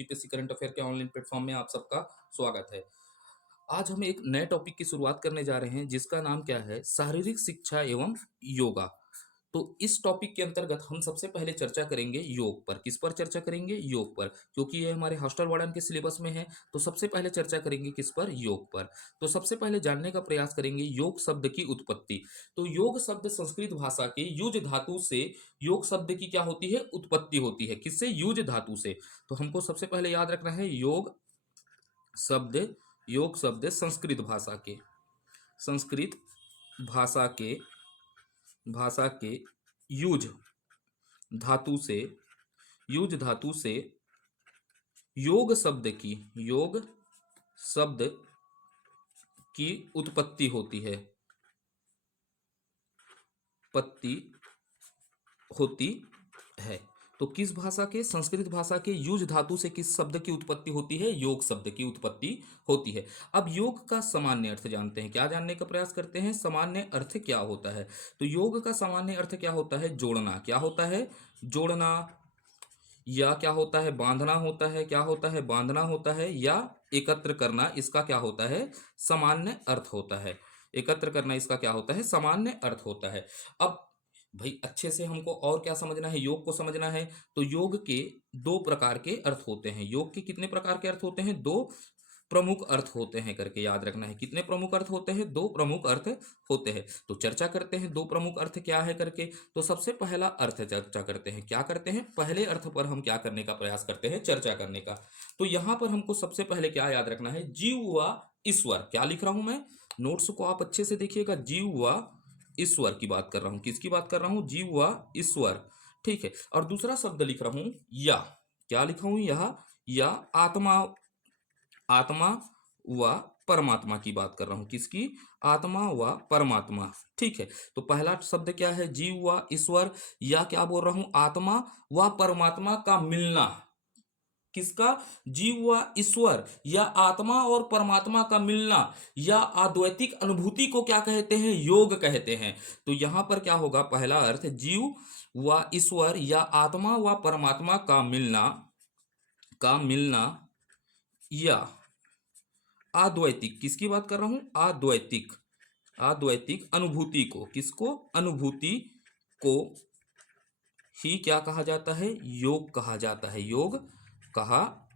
UPSC current affair के online platform में आप सबका स्वागत है। आज हम एक नए टॉपिक की शुरुआत करने जा रहे हैं जिसका नाम क्या है, शारीरिक शिक्षा एवं योगा। तो इस टॉपिक के अंतर्गत हम सबसे पहले चर्चा करेंगे योग पर। किस पर चर्चा करेंगे? योग पर, क्योंकि ये हमारे हॉस्टल वार्डन के सिलेबस में है। तो सबसे पहले चर्चा करेंगे किस पर? योग पर। तो सबसे पहले जानने का प्रयास करेंगे योग शब्द की उत्पत्ति। तो योग शब्द संस्कृत भाषा के युज धातु से योग शब्द की क्या होती है? उत्पत्ति होती है। किससे? युज धातु से। तो हमको सबसे पहले याद रखना है शब्द योग शब्द संस्कृत भाषा के भाषा के युज धातु से युज धातु से योग शब्द की उत्पत्ति होती है उत्पत्ति होती है। तो किस भाषा के? संस्कृत भाषा के युज धातु से किस शब्द की उत्पत्ति होती है? योग शब्द की उत्पत्ति होती है। अब योग का सामान्य अर्थ जानते हैं। क्या जानने का प्रयास करते हैं? सामान्य अर्थ क्या होता है? तो योग का सामान्य अर्थ क्या होता है? जोड़ना। क्या होता है? जोड़ना। या क्या होता है? बांधना होता है। क्या होता है? बांधना होता है। या एकत्र करना, इसका क्या होता है? सामान्य अर्थ होता है। एकत्र करना इसका क्या होता है? सामान्य अर्थ होता है। अब भाई अच्छे से हमको और क्या समझना है? योग को समझना है। तो योग के दो प्रकार के अर्थ होते हैं। योग के कितने प्रकार के अर्थ होते हैं? दो प्रमुख अर्थ होते हैं करके याद रखना है। कितने प्रमुख अर्थ होते हैं? दो प्रमुख अर्थ होते हैं। तो चर्चा करते हैं दो प्रमुख अर्थ क्या है करके। तो सबसे पहला अर्थ चर्चा करते हैं। क्या करते हैं? पहले अर्थ पर हम क्या करने का प्रयास करते हैं? चर्चा करने का। तो यहां पर हमको सबसे पहले क्या याद रखना है? जीव व ईश्वर। क्या लिख रहा हूं मैं? नोट्स को आप अच्छे से देखिएगा। जीव व ईश्वर की बात कर रहा हूं। किसकी बात कर रहा हूं? जीव व ईश्वर। ठीक है। और दूसरा शब्द लिख रहा हूं या। क्या लिखा हूं? यह या आत्मा। आत्मा व परमात्मा की बात कर रहा हूं। किसकी? आत्मा व परमात्मा। ठीक है। तो पहला शब्द क्या है? जीव व ईश्वर। या क्या बोल रहा हूं? आत्मा व परमात्मा का मिलना। किसका? जीव व ईश्वर या आत्मा और परमात्मा का मिलना या अद्वैतिक अनुभूति को क्या कहते हैं? योग कहते हैं। तो यहां पर क्या होगा? पहला अर्थ जीव व ईश्वर या आत्मा व परमात्मा का मिलना या अद्वैतिक। किसकी बात कर रहा हूं? अद्वैतिक। अद्वैतिक अनुभूति को। किसको? अनुभूति को ही क्या कहा जाता है? योग कहा जाता है। योग कहा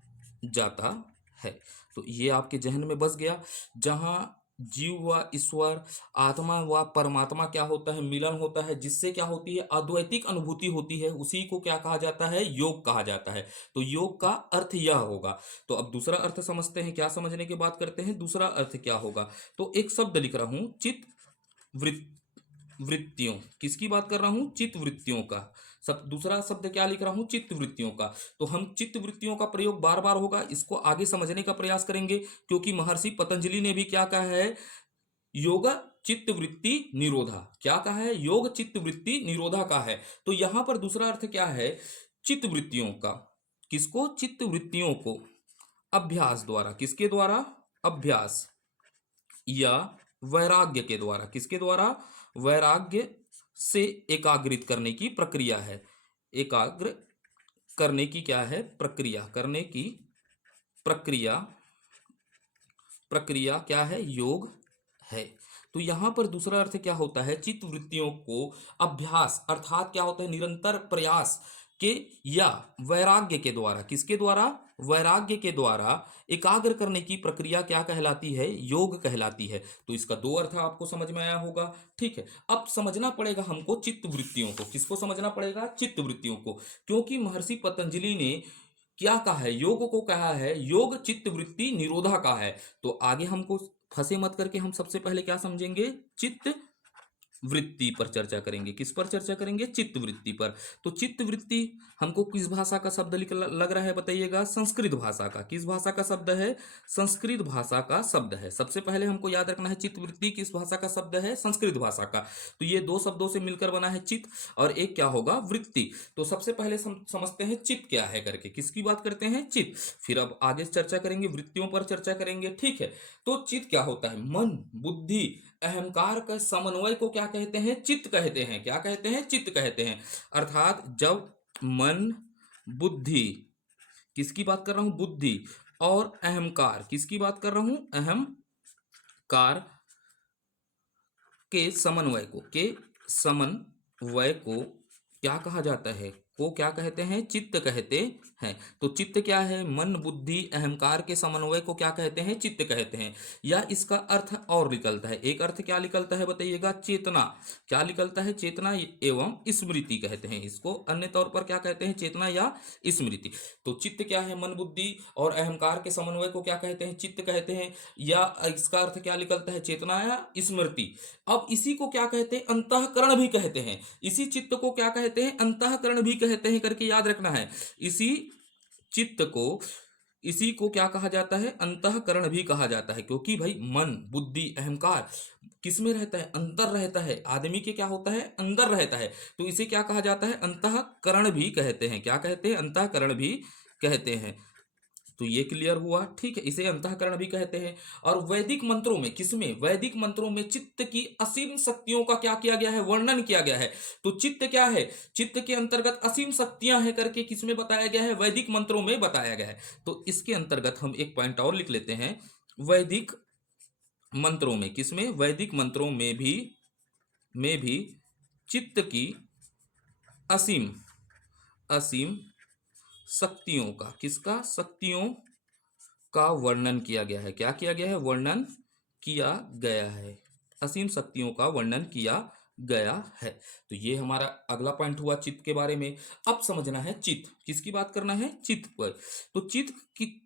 जाता है। तो ये आपके जहन में बस गया। जहां जीव व ईश्वर, आत्मा व परमात्मा क्या होता है? मिलन होता है, जिससे क्या होती है? अद्वैतिक अनुभूति होती है। उसी को क्या कहा जाता है? योग कहा जाता है। तो योग का अर्थ यह होगा। तो अब दूसरा अर्थ समझते हैं। क्या समझने की बात करते हैं? दूसरा अर्थ क्या होगा? तो एक शब्द लिख रहा हूं, चित्त वृत्तियों। किसकी बात कर रहा हूं? चित्त वृत्तियों का। दूसरा शब्द क्या लिख रहा हूं? चित्त वृत्तियों का। तो हम चित्त वृत्तियों का प्रयोग बार बार होगा, इसको आगे समझने का प्रयास करेंगे। क्योंकि महर्षि पतंजलि ने भी क्या कहा है? योग चित्त वृत्ति निरोधा। क्या कहा है? योग चित्त वृत्ति निरोधा का है। तो यहां पर दूसरा अर्थ क्या है? चित्त वृत्तियों का। किसको? चित्त वृत्तियों को अभ्यास द्वारा। किसके द्वारा? अभ्यास या वैराग्य के द्वारा। किसके द्वारा? वैराग्य से एकाग्रित करने की प्रक्रिया है। एकाग्र करने की क्या है? प्रक्रिया। करने की प्रक्रिया। प्रक्रिया क्या है? योग है। तो यहां पर दूसरा अर्थ क्या होता है? चित्त वृत्तियों को अभ्यास अर्थात क्या होता है? निरंतर प्रयास के या वैराग्य के द्वारा। किसके द्वारा? वैराग्य के द्वारा एकाग्र करने की प्रक्रिया क्या कहलाती है? योग कहलाती है। तो इसका दो अर्थ आपको समझ में आया होगा। ठीक है। अब समझना पड़ेगा हमको चित्त वृत्तियों को। किसको समझना पड़ेगा? चित्त वृत्तियों को। क्योंकि महर्षि पतंजलि ने क्या कहा है? योग को कहा है योग चित्त वृत्ति निरोधा का है। तो आगे हमको फंसे मत करके हम सबसे पहले क्या समझेंगे? चित्त वृत्ति पर चर्चा करेंगे। किस पर चर्चा करेंगे? चित्त वृत्ति पर। तो चित्त वृत्ति हमको किस भाषा का शब्द लग रहा है? बताइएगा। संस्कृत भाषा का। किस भाषा का शब्द है? संस्कृत भाषा का शब्द है। सबसे पहले हमको याद रखना है चित्त वृत्ति किस भाषा का शब्द है? संस्कृत भाषा का। तो ये दो शब्दों से मिलकर बना है चित्त, और एक क्या होगा? वृत्ति। तो सबसे पहले समझते हैं चित्त क्या है करके। किसकी बात करते हैं? चित्त। फिर अब आगे चर्चा करेंगे, वृत्तियों पर चर्चा करेंगे। ठीक है। तो चित्त क्या होता है? मन, बुद्धि, अहंकार का समन्वय को क्या कहते हैं? चित्त कहते हैं। क्या कहते हैं? चित्त कहते हैं। अर्थात जब मन, बुद्धि किसकी बात कर रहा हूं, बुद्धि और अहंकार, किसकी बात कर रहा हूं, अहंकार के समन्वय को क्या कहा जाता है, को क्या कहते हैं, चित्त कहते हैं। तो चित्त क्या है, मन बुद्धि अहंकार के समन्वय को क्या कहते हैं, चित्त कहते हैं। या इसका अर्थ और निकलता है, एक अर्थ क्या निकलता है बताइएगा, चेतना। क्या निकलता है, चेतना एवं स्मृति कहते हैं इसको, अन्य तौर पर क्या कहते हैं, चेतना या स्मृति। तो चित्त क्या है, मन बुद्धि और अहंकार के समन्वय को क्या कहते हैं, चित्त कहते हैं। या इसका अर्थ क्या निकलता है, चेतना या स्मृति। अब इसी को क्या कहते हैं, अंतःकरण भी कहते हैं। इसी चित्त को क्या कहते हैं, अंतःकरण भी कहते हैं करके याद रखना है। इसी चित्त को, इसी को क्या कहा जाता है, अंतःकरण भी कहा जाता है। क्योंकि भाई मन बुद्धि अहंकार किसमें रहता है, अंदर रहता है, आदमी के क्या होता है, अंदर रहता है। तो इसे क्या कहा जाता है, अंतःकरण भी कहते हैं। क्या कहते हैं, अंतःकरण भी कहते हैं। तो ये क्लियर हुआ, ठीक है, इसे अंतःकरण भी कहते हैं। और वैदिक मंत्रों में, किसमें, वैदिक मंत्रों में चित्त की असीम शक्तियों का क्या किया गया है, वर्णन किया गया है। तो चित्त क्या है, चित्त के अंतर्गत असीम शक्तियां हैं करके किसमें बताया गया है, वैदिक मंत्रों में बताया गया है। तो इसके अंतर्गत हम एक पॉइंट और लिख लेते हैं, वैदिक मंत्रों में, किसमें, वैदिक मंत्रों में भी चित्त की असीम असीम शक्तियों का, किसका, शक्तियों का वर्णन किया गया है। क्या किया गया है, वर्णन किया गया है, असीम शक्तियों का वर्णन किया गया है। तो ये हमारा अगला पॉइंट हुआ चित्त के बारे में। अब समझना है चित्त, किसकी बात करना है, चित्त पर। तो चित्त की,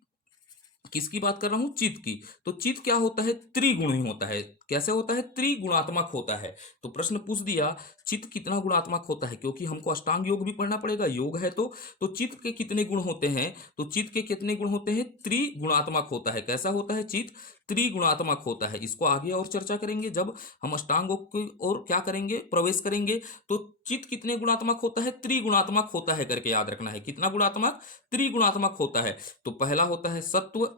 किसकी बात कर रहा हूं, चित्त की। तो चित्त क्या होता है, त्रिगुणी होता है। कैसे होता है, त्रिगुणात्मक होता है। तो प्रश्न पूछ दिया चित्त कितना गुणात्मक होता है, क्योंकि हमको अष्टांग योग भी पढ़ना पड़ेगा, योग है तो चित्त के कितने गुण होते हैं, तो चित्त के कितने गुण होते हैं, त्रिगुणात्मक होता है। कैसा होता है चित्त, त्रिगुणात्मक होता है। इसको आगे और चर्चा करेंगे जब हम अष्टांग योग की ओर क्या करेंगे, प्रवेश करेंगे। तो चित्त कितने गुणात्मक होता है, त्रिगुणात्मक होता है करके याद रखना है। कितना गुणात्मक, त्रिगुणात्मक होता है। तो पहला होता है सत्व,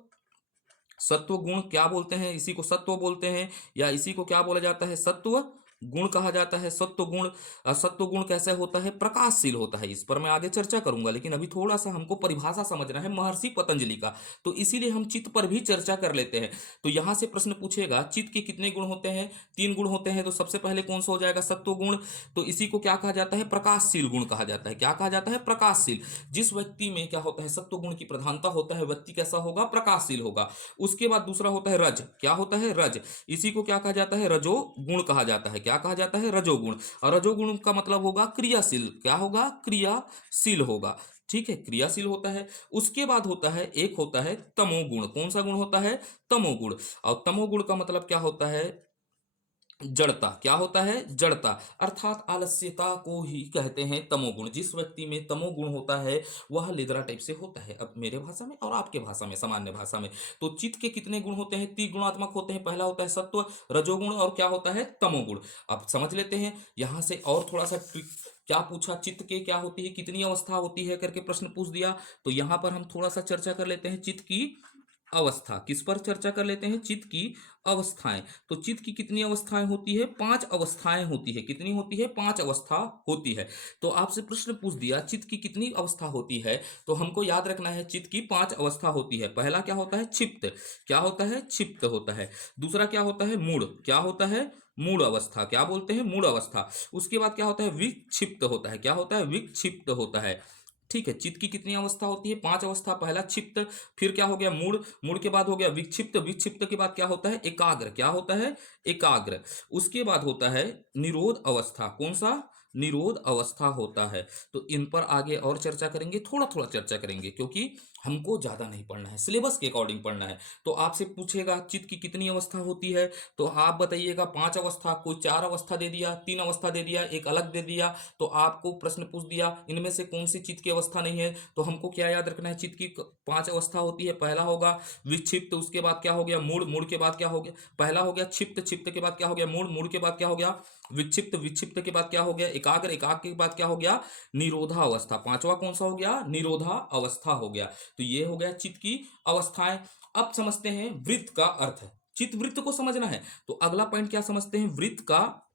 सत्व गुण क्या बोलते हैं, इसी को सत्व बोलते हैं, या इसी को क्या बोला जाता है, सत्व गुण कहा जाता है। सत्व गुण, सत्व गुण कैसे होता है, प्रकाशशील होता है। इस पर मैं आगे चर्चा करूंगा, लेकिन अभी थोड़ा सा हमको परिभाषा समझना है महर्षि पतंजलि का। तो इसीलिए हम चित्त पर भी चर्चा कर लेते हैं। तो यहां से प्रश्न पूछेगा चित्त के कितने गुण होते हैं, तीन गुण होते हैं। तो सबसे पहले कौन सा हो जाएगा, सत्व गुण। तो इसी को क्या कहा जाता है, प्रकाशशील गुण कहा जाता है। क्या कहा जाता है, प्रकाशशील। जिस व्यक्ति में क्या होता है, सत्व गुण की प्रधानता होता है, व्यक्ति कैसा होगा, प्रकाशशील होगा। उसके बाद दूसरा होता है रज। क्या होता है, रज। इसी को क्या कहा जाता है, रजो गुण कहा जाता है। क्या कहा जाता है, रजोगुण। और रजोगुण का मतलब होगा क्रियाशील। क्या होगा, क्रियाशील होगा। ठीक है, क्रियाशील होता है। उसके बाद होता है, एक होता है तमोगुण। कौन सा गुण होता है, तमोगुण। और तमोगुण का मतलब क्या होता है, जड़ता। क्या होता है, जड़ता, अर्थात आलस्यता को ही कहते हैं तमोगुण। जिस व्यक्ति में तमोगुण होता है वह लिद्रा टाइप से होता है, अब मेरे भाषा में और आपके भाषा में, सामान्य भाषा में। तो चित्त के कितने गुण होते हैं, त्रिगुणात्मक होते हैं। पहला होता है सत्व, रजोगुण, और क्या होता है, तमोगुण। अब समझ लेते हैं यहां से और थोड़ा सा क्या पूछा, चित्त के क्या होती है, कितनी अवस्था होती है करके प्रश्न पूछ दिया। तो यहां पर हम थोड़ा सा चर्चा कर लेते हैं चित्त की अवस्था। किस पर चर्चा कर लेते हैं, चित्त की अवस्थाएं। तो चित्त की कितनी अवस्थाएं होती है, पांच अवस्थाएं होती है। कितनी होती है, पांच अवस्था होती है। तो आपसे प्रश्न पूछ दिया चित्त की कितनी अवस्था होती है, तो हमको याद रखना है चित्त की पांच अवस्था होती है। पहला क्या होता है, क्षिप्त। क्या होता है, क्षिप्त होता है। दूसरा क्या होता है, मूढ़। क्या होता है, मूढ़ अवस्था। क्या बोलते हैं, मूढ़ अवस्था। उसके बाद क्या होता है, विक्षिप्त होता है। क्या होता है, विक्षिप्त होता है। ठीक है, चित्त की कितनी अवस्था होती है, पांच अवस्था। पहला क्षिप्त, फिर क्या हो गया, मूढ़, मूढ़ के बाद हो गया विक्षिप्त, विक्षिप्त के बाद क्या होता है, एकाग्र। क्या होता है, एकाग्र। उसके बाद होता है निरोध अवस्था। कौन सा, निरोध अवस्था होता है। तो इन पर आगे और चर्चा करेंगे, थोड़ा थोड़ा चर्चा करेंगे, क्योंकि हमको ज्यादा नहीं पढ़ना है, सिलेबस के अकॉर्डिंग पढ़ना है। तो आपसे पूछेगा चित्त की कितनी अवस्था होती है, तो आप बताइएगा पांच अवस्था। कोई चार अवस्था दे दिया, तीन अवस्था दे दिया, एक अलग दे दिया। तो आपको प्रश्न पूछ दिया इनमें से कौन सी चित्त की अवस्था नहीं है, तो हमको क्या याद रखना है, चित्त की पांच अवस्था होती है। पहला होगा विक्षिप्त, उसके बाद क्या हो गया, मूढ़, मूढ़ के बाद क्या हो गया, पहला हो गया क्षिप्त, क्षिप्त के बाद क्या हो गया, मूढ़, मूढ़ के बाद क्या हो गया, विक्षिप्त, विक्षिप्त के बाद क्या हो गया, एकाग्र, एकाग्र के बाद क्या हो गया, निरोधा अवस्था। पांचवा कौन सा हो गया, निरोधा अवस्था हो गया। तो ये हो गया चित्त की अवस्थाएं। अब समझते हैं वृत्त का अर्थ। चित्त वृत्त को समझना है, तो अगला पॉइंट क्या समझते हैं, वृत्त का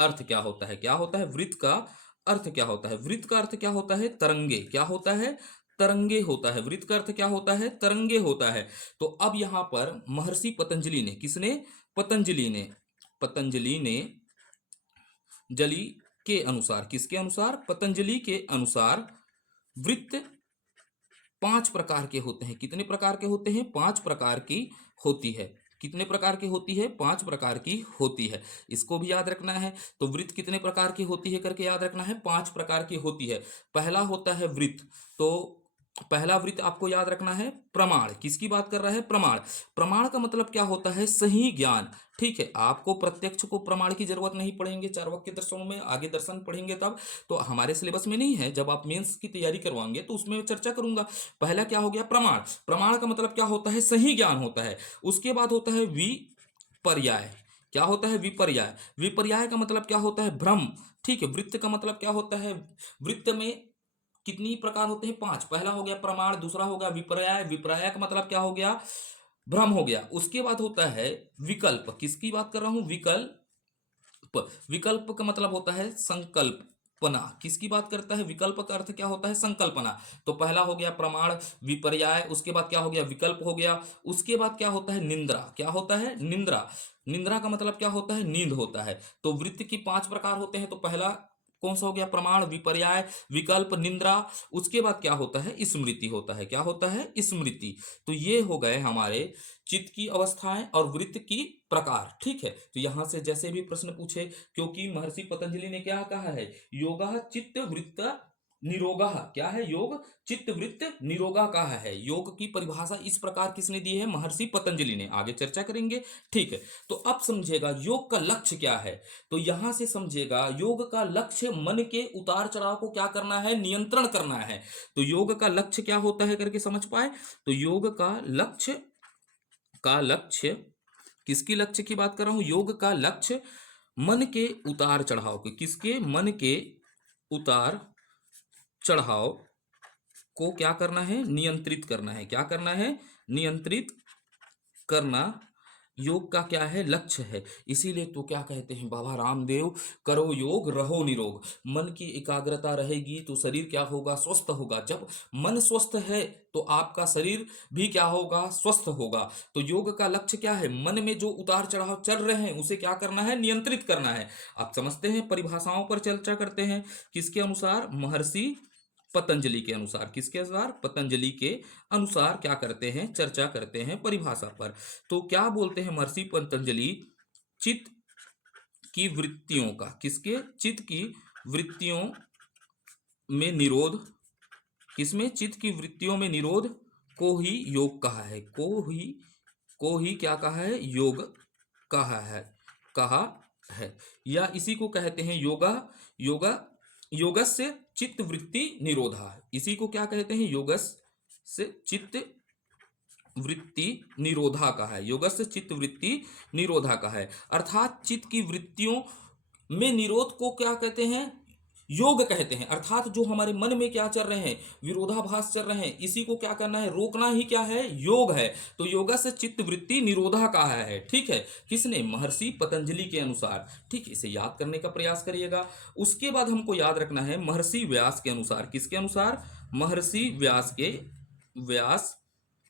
अर्थ क्या होता है। क्या होता है, वृत्त का अर्थ क्या होता है, वृत्त का अर्थ क्या होता है, तरंगे। क्या होता है, तरंगे होता है। वृत्त का अर्थ क्या होता है? तरंगे होता है। तो अब यहां पर महर्षि पतंजलि ने, किसने? पतंजलि ने जली के अनुसार, किसके अनुसार? पतंजलि के अनुसार वृत्त 5 प्रकार के होते हैं। कितने प्रकार के होते हैं? 5 प्रकार की होती है। कितने प्रकार की होती है? 5 प्रकार की होती है। इसको भी याद रखना है। तो वृत्त कितने प्रकार की होती है करके याद रखना है, 5 प्रकार की होती है। पहला होता है वृत्त, तो पहला वृत्त आपको याद रखना है प्रमाण। किसकी बात कर रहा है? प्रमाण। प्रमाण का मतलब क्या होता है? सही ज्ञान। ठीक है, आपको प्रत्यक्ष को प्रमाण की जरूरत नहीं पड़ेंगे चार्वाक दर्शनों में, आगे दर्शन पढ़ेंगे तब। तो हमारे सिलेबस में नहीं है, जब आप मेंस की तैयारी करवाएंगे तो उसमें चर्चा करूंगा। पहला क्या हो गया? प्रमाण। प्रमाण का मतलब क्या होता है? सही ज्ञान होता है। उसके बाद होता है विपर्याय। क्या होता है? विपर्याय। विपर्याय का मतलब क्या होता है? भ्रम। ठीक है, वृत्त का मतलब क्या होता है? वृत्त में कितनी प्रकार होते हैं? 5। पहला हो गया प्रमाण, दूसरा हो गया विपर्याय। विपर्याय का मतलब क्या हो गया? भ्रम हो गया। उसके बाद होता है विकल्प। किसकी बात कर रहा हूं? विकल्प। विकल्प का मतलब होता है संकल्पना। किसकी बात करता है? विकल्प का अर्थ क्या होता है? संकल्पना। तो पहला हो गया प्रमाण, विपर्याय, उसके बाद क्या हो गया? विकल्प हो गया। उसके बाद क्या होता है? निंद्रा। क्या होता है? निंद्रा। निंद्रा का मतलब क्या होता है? नींद होता है। तो वृत्त की 5 प्रकार होते हैं। तो पहला कौन सा हो गया? प्रमाण, विपर्याय, विकल्प, निंद्रा। उसके बाद क्या होता है? स्मृति होता है। क्या होता है? स्मृति। तो ये हो गए हमारे चित्त की अवस्थाएं और वृत्त की प्रकार। ठीक है, तो यहां से जैसे भी प्रश्न पूछे, क्योंकि महर्षि पतंजलि ने क्या कहा है? योगः चित्त वृत्त निरोगः। क्या है? योग चित्त वृत्त निरोगा कहा है। योग की परिभाषा इस प्रकार किसने दी है? महर्षि पतंजलि ने। आगे चर्चा करेंगे। ठीक है, तो अब समझेगा योग का लक्ष्य क्या है। तो यहां से समझेगा योग का लक्ष्य मन के उतार चढ़ाव को क्या करना है? नियंत्रण करना है। तो योग का लक्ष्य क्या होता है करके समझ पाए? तो योग का लक्ष्य किसकी लक्ष्य की बात कर रहा हूं? योग का लक्ष्य मन के उतार चढ़ाव के, किसके? मन के उतार चढ़ाव को क्या करना है? नियंत्रित करना है। क्या करना है? नियंत्रित करना योग का क्या है? लक्ष्य है। इसीलिए तो क्या कहते हैं बाबा रामदेव? करो योग रहो निरोग। मन की एकाग्रता रहेगी तो शरीर क्या होगा? स्वस्थ होगा। जब मन स्वस्थ है तो आपका शरीर भी क्या होगा? स्वस्थ होगा। तो योग का लक्ष्य क्या है? मन में जो उतार चढ़ाव चल रहे हैं उसे क्या करना है? नियंत्रित करना है। आप समझते हैं? परिभाषाओं पर चर्चा करते हैं। किसके अनुसार? महर्षि पतंजलि के अनुसार। किसके अनुसार? पतंजलि के अनुसार क्या करते हैं? चर्चा करते हैं परिभाषा पर। तो क्या बोलते हैं महर्षि पतंजलि? चित्त की वृत्तियों का, किसके? चित्त की वृत्तियों में निरोध। किसमें? चित्त की वृत्तियों में निरोध को ही योग कहा है। को ही क्या कहा है? योग कहा है। या इसी को कहते हैं योगा योगस्य चित्त वृत्ति निरोधा। इसी को क्या कहते हैं? योगस्य चित्त वृत्ति निरोधा का है। योगस्य चित्त वृत्ति निरोधा का है। अर्थात चित्त की वृत्तियों में निरोध को क्या कहते हैं? योग कहते हैं। अर्थात जो हमारे मन में क्या चल रहे हैं? विरोधाभास चल रहे हैं, इसी को क्या करना है? रोकना ही क्या है? योग है। तो योगा से चित्त वृत्ति निरोधा कहा है। ठीक है, किसने? महर्षि पतंजलि के अनुसार। ठीक है, इसे याद करने का प्रयास करिएगा। उसके बाद हमको याद रखना है महर्षि व्यास के अनुसार। किसके अनुसार? महर्षि व्यास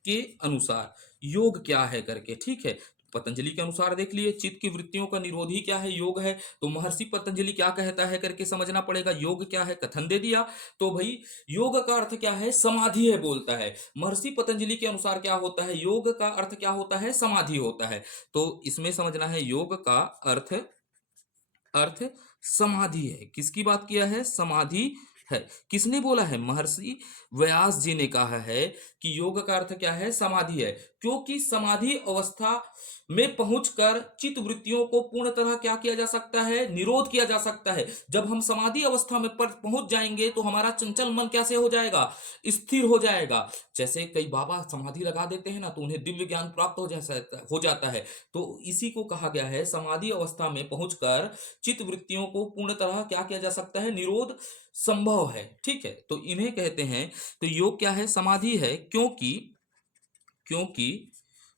के अनुसार योग क्या है करके। ठीक है, पतंजलि के अनुसार देख लिए चित्त की वृत्तियों का निरोध ही क्या है? योग है। तो महर्षि पतंजलि क्या कहता है करके समझना पड़ेगा। योग क्या है? कथन दे दिया। तो भाई योग का अर्थ क्या है? समाधि है बोलता है। महर्षि पतंजलि के अनुसार क्या होता है? योग का अर्थ क्या होता है? समाधि होता है। तो इसमें समझना है योग का अर्थ समाधि है। किसकी बात किया है? समाधि है। किसने बोला है? महर्षि व्यास जी ने कहा है कि योग का अर्थ क्या है? समाधि है। क्योंकि समाधि अवस्था में पहुंचकर चित्त वृत्तियों को पूर्ण तरह क्या किया जा सकता है? निरोध किया जा सकता है। जब हम समाधि अवस्था में पर पहुंच जाएंगे तो हमारा चंचल मन कैसे हो जाएगा? स्थिर हो जाएगा। जैसे कई बाबा समाधि लगा देते हैं ना तो उन्हें दिव्य ज्ञान प्राप्त हो जाता है। तो इसी को कहा गया है समाधि अवस्था में पहुंचकर चित्त वृत्तियों को पूर्ण तरह क्या किया जा सकता है? निरोध संभव है। ठीक है, तो इन्हें कहते हैं। तो योग क्या है? समाधि है। क्योंकि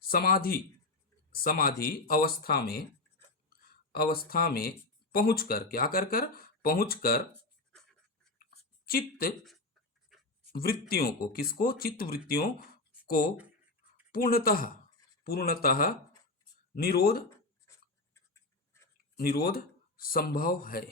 समाधि अवस्था में पहुंचकर क्या कर कर? पहुंचकर चित्त वृत्तियों को, किसको, चित्त वृत्तियों को पूर्णतः पूर्णतः निरोध निरोध संभव है,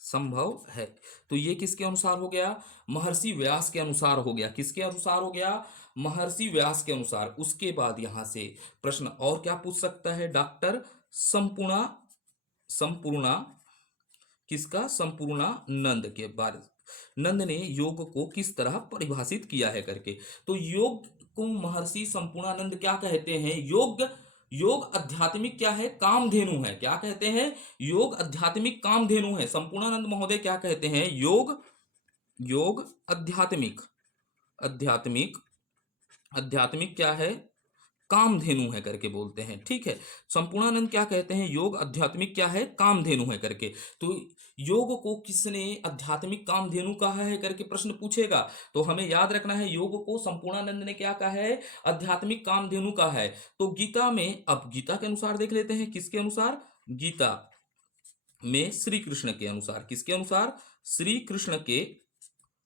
संभव है। तो ये किसके अनुसार हो गया, महर्षि व्यास के अनुसार हो गया। किसके अनुसार हो गया, महर्षि व्यास के अनुसार। उसके बाद यहां से प्रश्न और क्या पूछ सकता है डॉक्टर, संपूर्णा संपूर्णा किसका, संपूर्णानंद के बारे, नंद ने योग को किस तरह परिभाषित किया है करके। तो योग को महर्षि संपूर्णानंद क्या कहते हैं, योग योग आध्यात्मिक क्या है, कामधेनु है। क्या कहते हैं, योग आध्यात्मिक कामधेनु है। संपूर्णानंद महोदय क्या कहते हैं, योग योग आध्यात्मिक आध्यात्मिक आध्यात्मिक क्या है, कामधेनु है करके बोलते हैं। ठीक है, संपूर्णानंद क्या कहते हैं, योग आध्यात्मिक क्या है, कामधेनु है करके। तो योग को किसने आध्यात्मिक कामधेनु कहा है करके प्रश्न पूछेगा, तो हमें याद रखना है योग को संपूर्णानंद ने क्या कहा है, आध्यात्मिक कामधेनु कहा है। तो गीता में, अब गीता के अनुसार देख लेते हैं, किसके अनुसार, गीता में श्री कृष्ण के अनुसार। किसके अनुसार, श्री कृष्ण के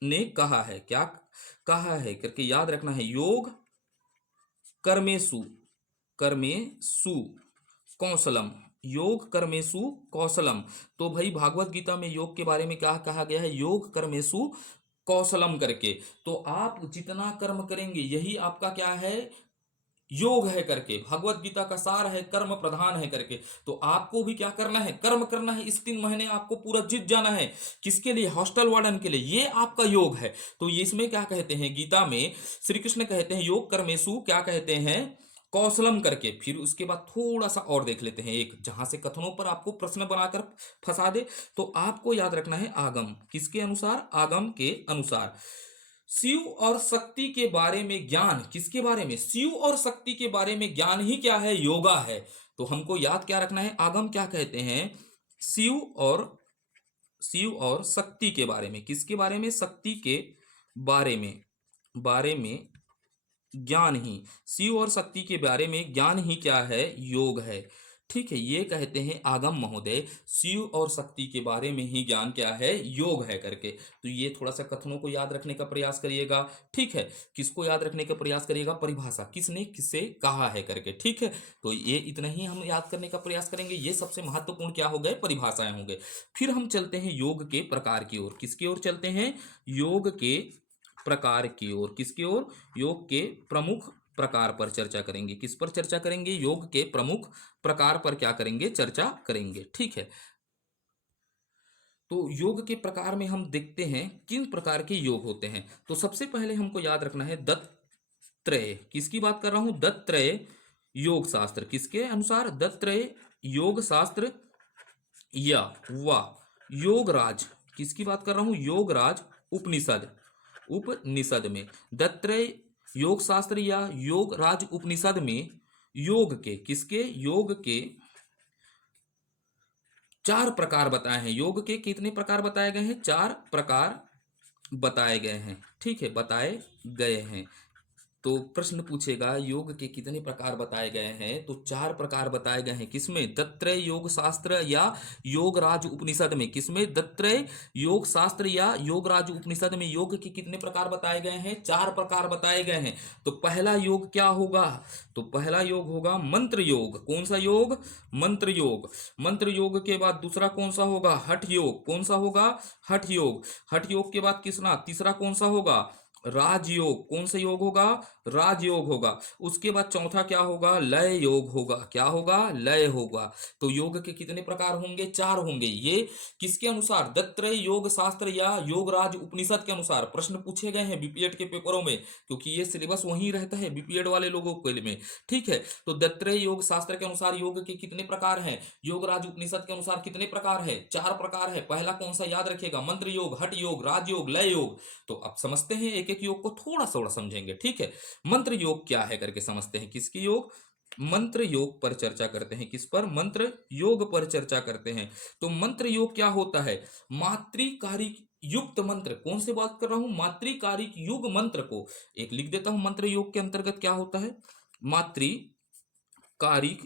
ने कहा है, क्या कहा है करके याद रखना है, योग कर्मेसु कर्मेसु कौशलम, योग कर्मेसु कौशलम। तो भाई भागवत गीता में योग के बारे में क्या कहा गया है, योग कर्मेसु कौशलम करके। तो आप जितना कर्म करेंगे यही आपका क्या है, योग है करके। भगवत गीता का सार है कर्म प्रधान है करके। तो आपको भी क्या करना है, कर्म करना है। इस 3 महीने आपको पूरा जीत जाना है, किसके लिए, हॉस्टल वार्डन के लिए। ये आपका योग है। तो ये इसमें क्या कहते हैं, गीता में श्री कृष्ण कहते हैं योग कर्मेशु क्या कहते हैं, कौशलम करके। फिर उसके बाद थोड़ा सा और देख लेते हैं, एक जहां से कथनों पर आपको प्रश्न बनाकर फंसा दे। तो आपको याद रखना है आगम, किसके अनुसार, आगम के अनुसार। शिव और शक्ति के बारे में ज्ञान, किसके बारे में, शिव और शक्ति के बारे में ज्ञान ही क्या है, योगा है। तो हमको याद क्या रखना है, आगम क्या कहते हैं, शिव और शक्ति के बारे में। किसके बारे में, शक्ति के बारे में ज्ञान ही, शिव और शक्ति के बारे में ज्ञान ही क्या है, योग है। ठीक है, ये कहते हैं आगम महोदय, शिव और शक्ति के बारे में ही ज्ञान क्या है, योग है करके। तो ये थोड़ा सा कथनों को याद रखने का प्रयास करिएगा। ठीक है, किसको याद रखने का प्रयास करिएगा, परिभाषा, किसने किससे कहा है करके। ठीक है, तो ये इतना ही हम याद करने का प्रयास करेंगे। ये सबसे महत्वपूर्ण क्या हो गए, परिभाषाएं हो गए। फिर हम चलते हैं योग के प्रकार की ओर। किसकी ओर चलते हैं, योग के प्रकार की ओर। किसकी ओर, योग के प्रमुख प्रकार पर चर्चा करेंगे। किस पर चर्चा करेंगे, योग के प्रमुख प्रकार पर क्या करेंगे, चर्चा करेंगे। ठीक है, तो योग के प्रकार में हम देखते हैं किन प्रकार के योग होते हैं। तो सबसे पहले हमको याद रखना है दत्त्रय। किसकी बात कर रहा हूं, दत्त्रय योग शास्त्र। किसके अनुसार, दत्त्रय योग शास्त्र या वा योगराज। किसकी बात कर रहा हूं, योगराज उपनिषद उपनिषद में। दत्त्रय योग शास्त्र या योग राज उपनिषद में योग के, किसके, योग के 4 प्रकार बताए हैं। योग के कितने प्रकार बताए गए हैं, 4 प्रकार बताए गए हैं। ठीक है, बताए गए हैं। तो प्रश्न पूछेगा योग के कितने प्रकार बताए गए हैं, तो 4 प्रकार बताए गए हैं। किसमें, दत्त्रय योग शास्त्र या योग राज उपनिषद में। किसमें, दत्त्रय योग शास्त्र या योग राज उपनिषद में योग के कितने प्रकार बताए गए हैं, 4 प्रकार बताए गए हैं। तो पहला योग क्या होगा, तो पहला योग होगा मंत्र योग। कौन सा योग, मंत्र योग। मंत्र योग के बाद दूसरा कौन सा होगा, हठ योग। कौन सा होगा, हठ योग। हठ योग के बाद तीसरा कौन सा होगा, राजयोग। कौन सा योग होगा, राजयोग होगा। उसके बाद चौथा क्या होगा, लय योग होगा। क्या होगा, लय होगा। तो योग के कितने प्रकार होंगे, 4 होंगे। ये किसके अनुसार, दत्त्रय योग शास्त्र या योगराज उपनिषद के अनुसार प्रश्न पूछे गए हैं बीपीएड के पेपरों में, क्योंकि ये सिलेबस वहीं रहता है बीपीएड वाले लोगों के लिए में। ठीक है, तो दत्त्रय योग शास्त्र के अनुसार योग के कितने प्रकार हैं, योगराज उपनिषद के अनुसार कितने प्रकार है, 4 प्रकार है। पहला कौन सा, याद रखिएगा, मंत्र योग, हठ योग, राजयोग, लय योग। तो अब समझते हैं एक एक योग को, थोड़ा थोड़ा समझेंगे। ठीक है, मंत्र योग क्या है करके समझते हैं। किसकी योग, मंत्र योग पर चर्चा करते हैं। किस पर, मंत्र योग पर चर्चा करते हैं। तो मंत्र योग क्या होता है, मात्रिकारिक युक्त मंत्र। कौन से बात कर रहा हूं, मात्रिकारिक युग मंत्र को एक लिख देता हूं। मंत्र योग के अंतर्गत क्या होता है, मात्रिकारिक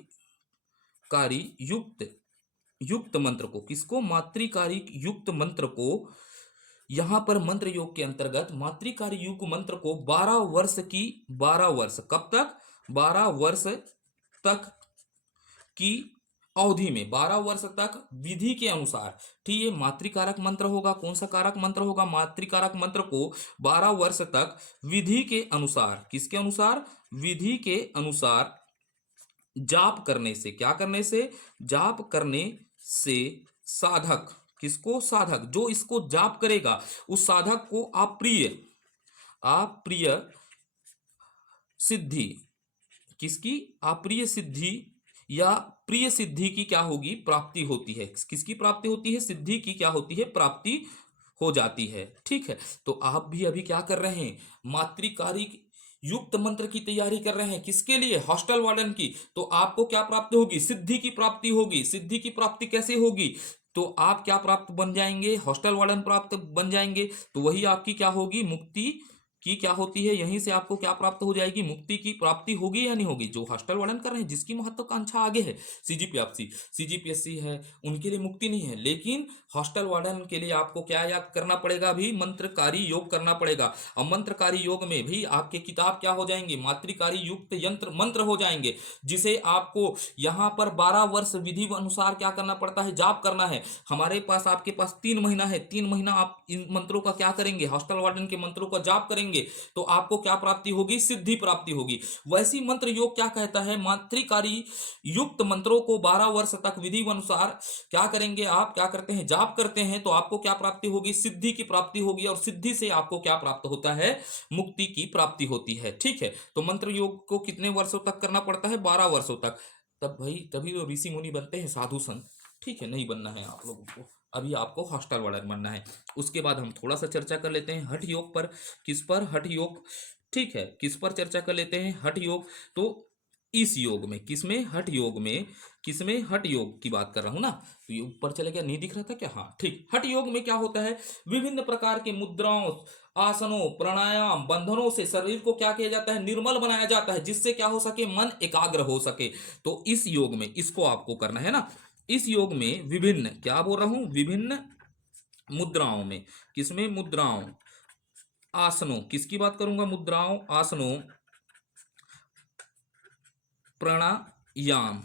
कारी युक्त युक्त मंत्र को, किसको, मात्रिकारिक युक्त मंत्र को यहां पर मंत्र योग के अंतर्गत मातृकारी युग मंत्र को 12 वर्ष कब तक, 12 वर्ष तक की अवधि में, 12 वर्ष तक विधि के अनुसार, ठीक, ये मातृकारक मंत्र होगा। कौन सा कारक मंत्र होगा? मातृकारक मंत्र को 12 वर्ष तक विधि के अनुसार, किसके अनुसार? विधि के अनुसार जाप करने से, क्या करने से? जाप करने से साधक, किसको? साधक, जो इसको जाप करेगा उस साधक को अप्रिय सिद्धि, किसकी? अप्रिय सिद्धि या प्रिय सिद्धि की क्या होगी? प्राप्ति होती है। किसकी प्राप्ति होती है? सिद्धि की क्या होती है? प्राप्ति हो जाती है। ठीक है, तो आप भी अभी क्या कर रहे हैं? मातृकारी युक्त मंत्र की तैयारी कर रहे हैं। किसके लिए? हॉस्टल वार्डन की। तो आपको क्या प्राप्ति होगी? सिद्धि की प्राप्ति होगी। सिद्धि की प्राप्ति कैसे होगी? तो आप क्या प्राप्त बन जाएंगे? हॉस्टल वार्डन प्राप्त बन जाएंगे। तो वही आपकी क्या होगी? मुक्ति की क्या होती है? यहीं से आपको क्या प्राप्त हो जाएगी? मुक्ति की प्राप्ति होगी या नहीं होगी? जो हॉस्टल वार्डन कर रहे हैं, जिसकी महत्वाकांक्षा आगे है, सीजीपीएफसी है, उनके लिए मुक्ति नहीं है, लेकिन हॉस्टल वार्डन के लिए आपको क्या याद करना पड़ेगा? अभी मंत्रकारी योग करना पड़ेगा। और मंत्रकारी योग में भी आपके किताब क्या हो जाएंगे? मातृकारी युक्त यंत्र मंत्र हो जाएंगे, जिसे आपको यहाँ पर 12 वर्ष विधि अनुसार क्या करना पड़ता है? जाप करना है। हमारे पास, आपके पास 3 महीना है। 3 महीना आप इन मंत्रों का क्या करेंगे? हॉस्टल वार्डन के मंत्रों का जाप करेंगे, तो आपको क्या प्राप्ति होगी? सिद्धि प्राप्ति होगी। वैसी मंत्र योग क्या कहता है? मातृकारी युक्त मंत्रों को 12 वर्ष तक विधि अनुसार क्या करेंगे? आप क्या करते हैं? जाप करते हैं, तो आपको क्या प्राप्ति होगी? सिद्धि की प्राप्ति होगी। और सिद्धि से आपको क्या प्राप्त होता है? मुक्ति की प्राप्ति होती है। ठीक है, तो मंत्र योग को कितने वर्षों तक करना पड़ता है? 12 वर्षों तक। तब भाई, तभी तो ऋषि मुनि बनते हैं, साधु संत। ठीक है, नहीं बनना है आप लोगों को, अभी आपको हॉस्टल वार्डन बनना है। उसके बाद हम थोड़ा सा चर्चा कर लेते हैं हठ योग पर। किस पर? हठ योग। ठीक है, किस पर चर्चा कर लेते हैं? हठ योग। तो इस योग में, किसमें? हठ योग में। किसमें? हठ योग की बात कर रहा हूं ना। तो ये ऊपर चले गया, नहीं दिख रहा था क्या? हाँ ठीक। हठ योग में क्या होता है? विभिन्न प्रकार के मुद्राओं, आसनों, प्राणायाम, बंधनों से शरीर को क्या किया जाता है? निर्मल बनाया जाता है, जिससे क्या हो सके? मन एकाग्र हो सके। तो इस योग में इसको आपको करना है ना। इस योग में विभिन्न, क्या बोल रहा हूं? विभिन्न मुद्राओं में। किसमें? मुद्राओं, आसनों, किसकी बात करूंगा? मुद्राओं, आसनों, प्राणायाम।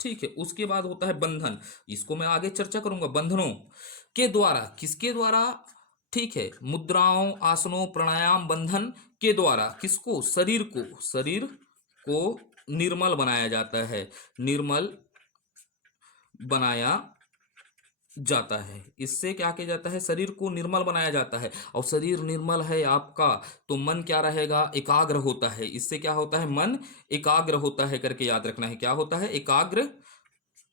ठीक है, उसके बाद होता है बंधन। इसको मैं आगे चर्चा करूंगा। बंधनों के द्वारा, किसके द्वारा? ठीक है, मुद्राओं, आसनों, प्राणायाम, बंधन के द्वारा किसको? शरीर को निर्मल बनाया जाता है। निर्मल बनाया जाता है। इससे क्या किया जाता है? शरीर को निर्मल बनाया जाता है। और शरीर निर्मल है आपका, तो मन क्या रहेगा? एकाग्र होता है। इससे क्या होता है? मन एकाग्र होता है करके याद रखना है। क्या होता है? एकाग्र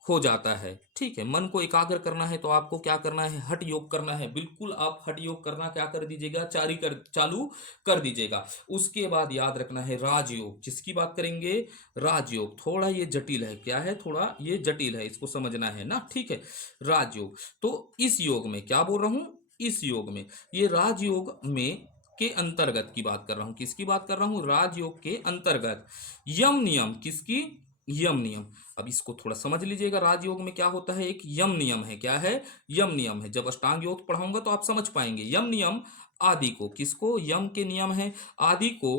हो जाता है। ठीक है, मन को एकाग्र करना है तो आपको क्या करना है? हठ योग करना है। बिल्कुल, आप हठ योग करना क्या कर दीजिएगा? चालू कर दीजिएगा। उसके बाद याद रखना है राजयोग। किसकी बात करेंगे? राजयोग। थोड़ा ये जटिल है। क्या है? थोड़ा ये जटिल है, इसको समझना है ना। ठीक है, राजयोग। तो इस योग में क्या बोल रहा हूं? इस योग में, ये राजयोग में के अंतर्गत की बात कर रहा हूं। किसकी बात कर रहा हूं? राजयोग के अंतर्गत यम नियम। किसकी? यम नियम। अब इसको थोड़ा समझ लीजिएगा। राजयोग में क्या होता है? एक यम नियम है। क्या है? यम नियम है। जब अष्टांग योग पढ़ाऊंगा तो आप समझ पाएंगे। यम नियम आदि को, किसको? यम के नियम है आदि को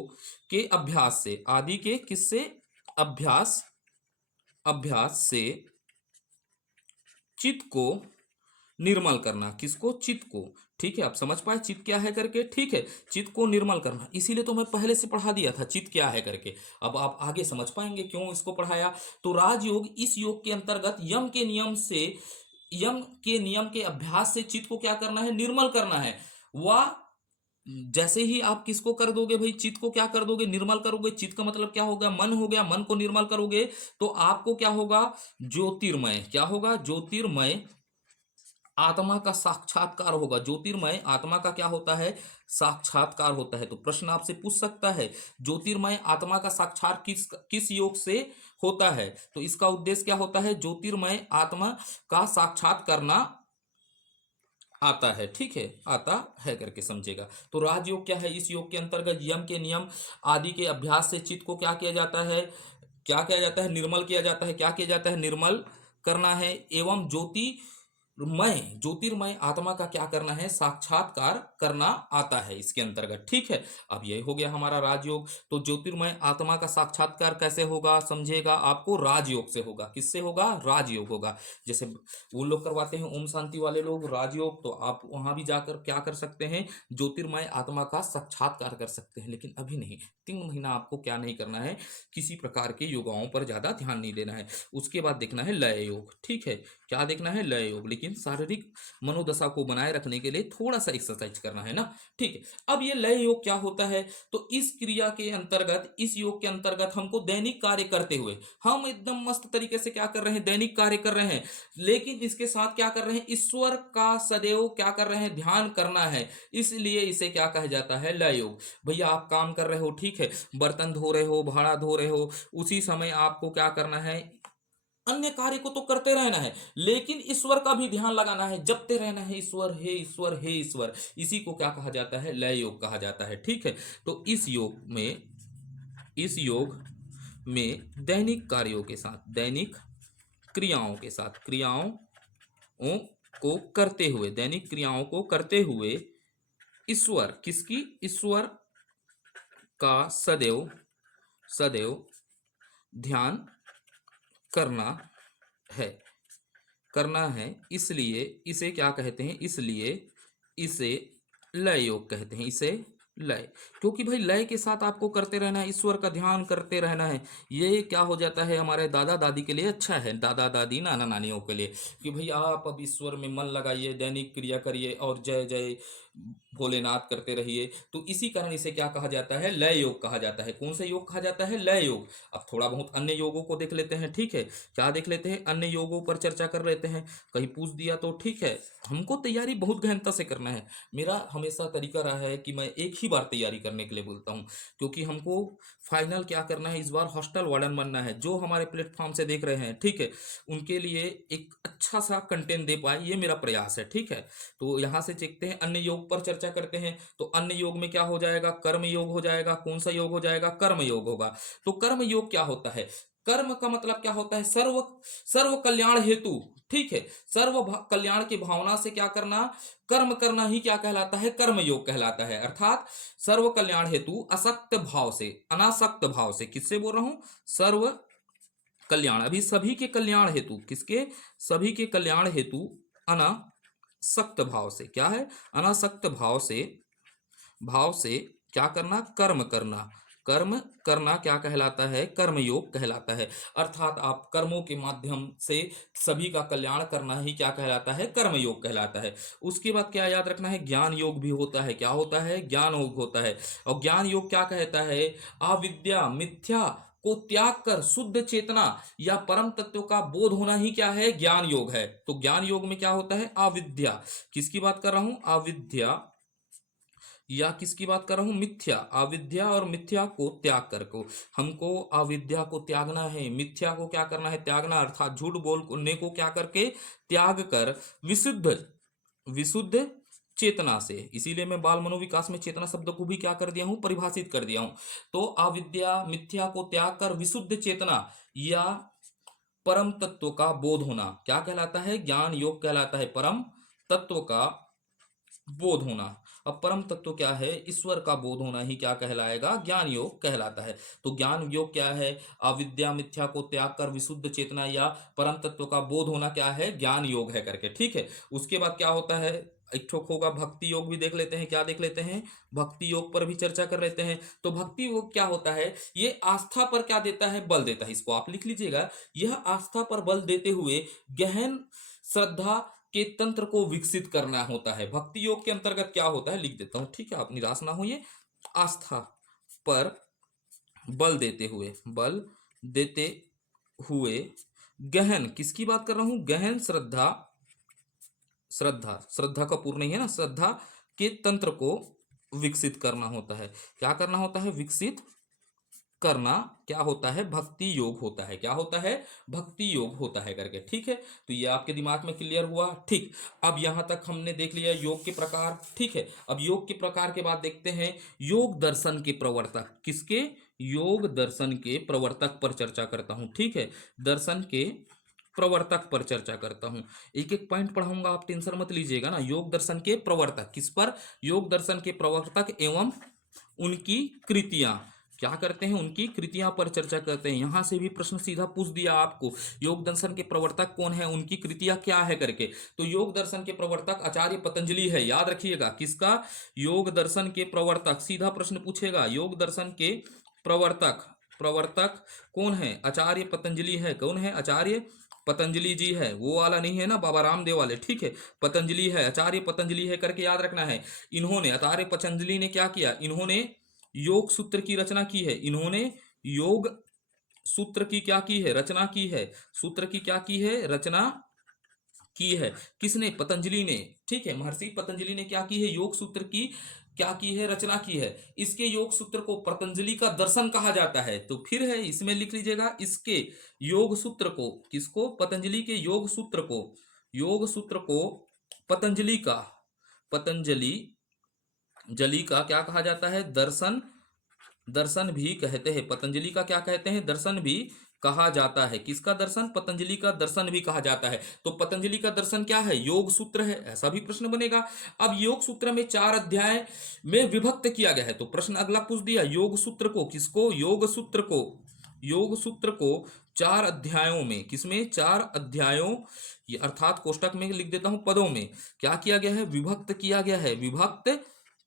के अभ्यास से, आदि के किससे? अभ्यास से चित्त को निर्मल करना। किसको? चित्त को। ठीक है, आप समझ पाए चित्त क्या है करके। ठीक है, चित्त को निर्मल करना। इसीलिए तो मैं पहले से पढ़ा दिया था चित्त क्या है करके। अब आप आगे समझ पाएंगे क्यों इसको पढ़ाया। तो राजयोग, इस योग के अंतर्गत यम के नियम के अभ्यास से चित्त को क्या करना है? निर्मल करना है। वह जैसे ही आप किसको कर दोगे भाई? चित्त को क्या कर दोगे? निर्मल करोगे। चित्त का मतलब क्या होगा? मन हो गया। मन को निर्मल करोगे तो आपको क्या होगा? ज्योतिर्मय। क्या होगा? ज्योतिर्मय आत्मा का साक्षात्कार होगा। ज्योतिर्मय आत्मा का क्या होता है? साक्षात्कार होता है। तो प्रश्न आपसे पूछ सकता है, ज्योतिर्मय आत्मा का साक्षात किस योग से होता है? तो इसका उद्देश्य क्या होता है? ज्योतिर्मय आत्मा का साक्षात करना आता है। ठीक है, आता है करके समझेगा। तो राजयोग क्या है? इस योग के अंतर्गत यम के नियम आदि के अभ्यास से चित्त को क्या किया जाता है? क्या किया जाता है? निर्मल किया जाता है। क्या किया जाता है? निर्मल करना है। एवं ज्योति ज्योतिर्मय आत्मा का क्या करना है, साक्षात्कार करना आता है इसके अंतर्गत। ठीक है, अब ये हो गया हमारा राजयोग। तो ज्योतिर्मय आत्मा का साक्षात्कार कैसे होगा समझिएगा, आपको राजयोग से होगा। किससे होगा, राजयोग होगा। जैसे वो लोग करवाते हैं ओम शांति वाले लोग राजयोग, तो आप वहां भी जाकर क्या कर सकते हैं, ज्योतिर्मय आत्मा का साक्षात्कार कर सकते हैं। लेकिन अभी नहीं, 3 महीना आपको क्या नहीं करना है, किसी प्रकार के योगाओं पर ज्यादा ध्यान नहीं देना है। उसके बाद देखना है लय योग। ठीक है, क्या देखना है, लय योग। लेकिन शारीरिक मनोदशा को बनाए रखने के लिए थोड़ा सा एक्सरसाइज करना है ना। ठीक है, अब ये लय योग क्या होता है, तो इस क्रिया के अंतर्गत, इस योग के अंतर्गत हमको दैनिक कार्य करते हुए, हम एकदम मस्त तरीके से क्या कर रहे हैं, दैनिक कार्य कर रहे हैं, लेकिन इसके साथ क्या कर रहे हैं, ईश्वर का सदैव क्या कर रहे हैं, ध्यान करना है। इसलिए इसे क्या कहा जाता है, लय योग। भैया आप काम कर रहे हो, ठीक है, बर्तन धो रहे हो, भाड़ा धो रहे हो, उसी समय आपको क्या करना है, अन्य कार्य को तो करते रहना है, लेकिन ईश्वर का भी ध्यान लगाना है, जपते रहना है, ईश्वर हे ईश्वर हे ईश्वर। इसी को क्या कहा जाता है, लय योग कहा जाता है। ठीक है, तो इस योग में दैनिक कार्यों के साथ, दैनिक क्रियाओं के साथ, क्रियाओं को करते हुए, दैनिक क्रियाओं को करते हुए ईश्वर, किसकी, ईश्वर का सदैव सदैव ध्यान करना है, करना है। इसलिए इसे क्या कहते हैं, इसलिए इसे लय योग कहते हैं, इसे लय। क्योंकि भाई लय के साथ आपको करते रहना है, ईश्वर का ध्यान करते रहना है। ये क्या हो जाता है, हमारे दादा दादी के लिए अच्छा है, दादा दादी नाना नानियों के लिए, कि भाई आप अब ईश्वर में मन लगाइए, दैनिक क्रिया करिए और जय जय भोलेनाथ करते रहिए। तो इसी कारण इसे क्या कहा जाता है, लय योग कहा जाता है। कौन सा योग कहा जाता है, लय योग। अब थोड़ा बहुत अन्य योगों को देख लेते हैं। ठीक है, क्या देख लेते हैं, अन्य योगों पर चर्चा कर लेते हैं। कहीं पूछ दिया तो ठीक है, हमको तैयारी बहुत गहनता से करना है। मेरा हमेशा तरीका रहा है कि मैं एक ही बार तैयारी करने के लिए बोलता हूँ, क्योंकि हमको फाइनल क्या करना है, इस बार हॉस्टल वार्डन बनना है। जो हमारे प्लेटफॉर्म से देख रहे हैं, ठीक है, उनके लिए एक अच्छा सा कंटेंट दे पाए, ये मेरा प्रयास है। ठीक है, तो यहाँ से देखते हैं, अन्य योग पर चर्चा करते हैं। तो अन्य योग में क्या हो जाएगा, कर्म योग हो जाएगा। कौन सा योग हो जाएगा, कर्म योग होगा। तो कर्म योग क्या होता है, कर्म का मतलब क्या होता है, सर्व सर्व कल्याण हेतु। ठीक है, कल्याण की भावना से क्या करना, कर्म करना ही क्या कहलाता है, कर्म योग कहलाता है। अर्थात सर्व कल्याण हेतु असक्त भाव से, अनासक्त भाव से, किससे बोल रहा हूं, सर्व कल्याण, अभी सभी के कल्याण हेतु, किसके, सभी के कल्याण हेतु अनासक्त भाव से, क्या है, अनासक्त भाव से क्या करना, कर्म करना। कर्म करना क्या कहलाता है, कर्म योग कहलाता है। अर्थात आप कर्मों के माध्यम से सभी का कल्याण करना ही क्या कहलाता है, कर्म योग कहलाता है। उसके बाद क्या याद रखना है, ज्ञान योग भी होता है। क्या होता है, ज्ञान योग होता है। और ज्ञान योग क्या कहता है, अविद्या मिथ्या को त्याग कर शुद्ध चेतना या परम तत्व का बोध होना ही क्या है, ज्ञान योग है। तो ज्ञान योग में क्या होता है, अविद्या, किसकी बात कर रहा हूं, अविद्या, या किसकी बात कर रहा हूं, मिथ्या, अविद्या और मिथ्या को त्याग कर को, हमको अविद्या को त्यागना है, मिथ्या को क्या करना है, त्यागना। अर्थात झूठ बोलने को क्या करके, त्याग कर विशुद्ध विशुद्ध चेतना से। इसीलिए मैं बाल मनोविकास में चेतना शब्द को भी क्या कर दिया हूं, परिभाषित कर दिया हूं। तो अविद्या मिथ्या को त्याग कर विशुद्ध चेतना या परम तत्व का बोध होना क्या कहलाता है, ज्ञान योग कहलाता है। परम तत्व का बोध होना। अब परम तत्व क्या है, ईश्वर का बोध होना ही क्या कहलाएगा, ज्ञान योग कहलाता है। तो ज्ञान योग क्या है, अविद्या मिथ्या को त्याग कर विशुद्ध चेतना या परम तत्व का बोध होना क्या है, ज्ञान योग है करके। ठीक है, उसके बाद क्या होता है, एक ठोक होगा भक्ति योग भी देख लेते हैं। क्या देख लेते हैं, भक्ति योग पर भी चर्चा कर लेते हैं। तो भक्ति योग क्या होता है, ये आस्था पर क्या देता है, बल देता है। इसको आप लिख लीजिएगा, यह आस्था पर बल देते हुए गहन श्रद्धा के तंत्र को विकसित करना होता है। भक्ति योग के अंतर्गत क्या होता है, लिख देता हूं, ठीक है, आप निराश ना होइए। आस्था पर बल देते हुए गहन, किसकी बात कर रहा हूं, गहन श्रद्धा, श्रद्धा का पूर्ण नहीं है ना, श्रद्धा के तंत्र को विकसित करना होता है। क्या करना होता है, विकसित करना क्या होता है, भक्ति योग होता है। क्या होता है, भक्ति योग होता है करके। ठीक है, तो ये आपके दिमाग में क्लियर हुआ। ठीक, अब यहां तक हमने देख लिया योग के प्रकार। ठीक है, अब योग के प्रकार के बाद देखते हैं योग दर्शन के प्रवर्तक, किसके, योग दर्शन के प्रवर्तक पर चर्चा करता हूं। ठीक है, दर्शन के प्रवर्तक पर चर्चा करता हूं। एक एक पॉइंट पढ़ाऊंगा, आप टेंशन मत लीजिएगा ना। योग दर्शन के प्रवर्तक, किस पर? योग दर्शन के प्रवर्तक एवं उनकी कृतियां, क्या करते हैं? उनकी कृतियां पर चर्चा करते हैं। यहां से भी प्रश्न सीधा पूछ दिया आपको, योग दर्शन के प्रवर्तक कौन है, उनकी कृतियां क्या है करके। तो योग दर्शन के प्रवर्तक आचार्य पतंजलि है, याद रखिएगा। किसका? योग दर्शन के प्रवर्तक। सीधा प्रश्न पूछेगा, योग दर्शन के प्रवर्तक, प्रवर्तक कौन है? आचार्य पतंजलि है। कौन है? आचार्य पतंजलि जी है। वो वाला नहीं है ना, बाबा रामदेव वाले, ठीक है। पतंजलि है, आचार्य पतंजलि है करके याद रखना है। इन्होंने, आचार्य पतंजलि ने क्या किया? इन्होंने योग सूत्र की रचना की है। इन्होंने योग सूत्र की क्या की है? रचना की है। सूत्र की क्या की है? रचना की है। किसने? पतंजलि ने, ठीक है। महर्षि पतंजलि ने क्या की है? योग सूत्र की क्या की है? रचना की है। इसके योग सूत्र को पतंजलि का दर्शन कहा जाता है। तो फिर है, इसमें लिख लीजिएगा, इसके योग सूत्र को, किसको? पतंजलि के योग सूत्र को, योग सूत्र को पतंजलि का, पतंजलि जली का क्या कहा जाता है? दर्शन, दर्शन भी कहते हैं। पतंजलि का क्या कहते हैं? दर्शन भी कहा जाता है। किसका दर्शन? पतंजलि का दर्शन भी कहा जाता है। तो पतंजलि का दर्शन क्या है? योग सूत्र है, ऐसा भी प्रश्न बनेगा। अब योग सूत्र में 4 अध्याय में विभक्त किया गया है। तो प्रश्न अगला पूछ दिया, योग सूत्र को, किसको? योग सूत्र को, योग सूत्र को 4 अध्यायों में, किसमें? 4 अध्यायों, ये अर्थात कोष्टक में लिख देता हूं पदों में, क्या किया गया है? विभक्त किया गया है। विभक्त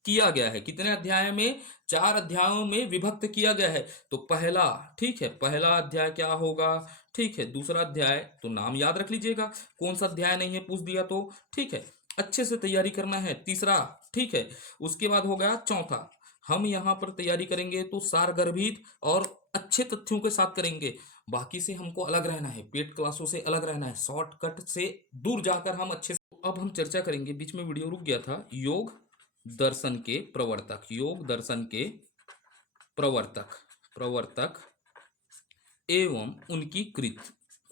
किया गया है। कितने अध्याय में? 4 अध्यायों में विभक्त किया गया है। तो पहला, ठीक है, पहला अध्याय क्या होगा? ठीक है, दूसरा अध्याय तो नाम याद रख लीजिएगा, कौन सा अध्याय नहीं है पूछ दिया तो, ठीक है, अच्छे से तैयारी करना है। तीसरा, ठीक है, उसके बाद हो गया चौथा। हम यहां पर तैयारी करेंगे तो सारगर्भित और अच्छे तथ्यों के साथ करेंगे। बाकी से हमको अलग रहना है, पेड क्लासों से अलग रहना है, शॉर्टकट से दूर जाकर हम अच्छे से। अब हम चर्चा करेंगे, बीच में वीडियो रुक गया था, योग दर्शन के प्रवर्तक, योग दर्शन के प्रवर्तक, प्रवर्तक एवं उनकी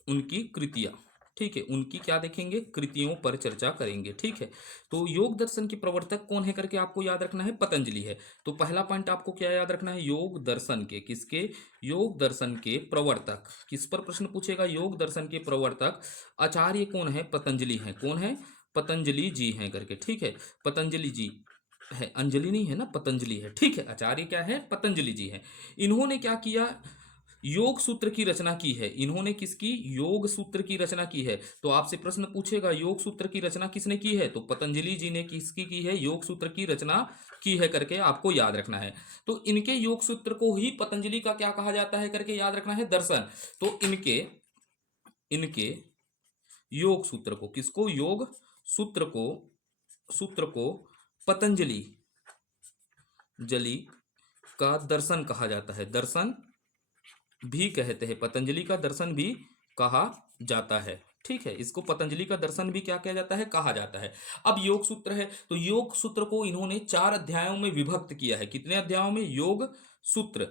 उनकी कृतियां, ठीक है, उनकी क्या देखेंगे? कृतियों पर चर्चा करेंगे, ठीक है। तो योग दर्शन के प्रवर्तक कौन है करके आपको याद रखना है? पतंजलि है। तो पहला पॉइंट आपको क्या याद रखना है? योग दर्शन के, किसके? योग दर्शन के प्रवर्तक। किस पर प्रश्न पूछेगा? योग दर्शन के प्रवर्तक आचार्य कौन है? पतंजलि है। कौन है? पतंजलि जी हैं करके, ठीक है। पतंजलि जी है, अंजलि नहीं है ना, पतंजलि है, ठीक है। आचार्य क्या है? पतंजलि जी है। इन्होंने क्या किया? योग सूत्र की रचना की है। इन्होंने किसकी? योग सूत्र की रचना की है। तो आपसे प्रश्न पूछेगा, योग सूत्र की रचना किसने की है? तो पतंजलि जी ने किसकी की है? योग सूत्र की रचना की है करके आपको याद रखना है। तो इनके योग सूत्र को ही पतंजलि का क्या कहा जाता है करके याद रखना है? दर्शन। तो इनके, इनके योग सूत्र को, किसको? योग सूत्र को, सूत्र को पतंजलि जली का दर्शन कहा जाता है। दर्शन भी कहते हैं, पतंजलि का दर्शन भी कहा जाता है, ठीक है। इसको पतंजलि का दर्शन भी क्या किया जाता है? कहा जाता है। अब योग सूत्र है, तो योग सूत्र को इन्होंने 4 अध्यायों में विभक्त किया है। कितने अध्यायों में? योग सूत्र,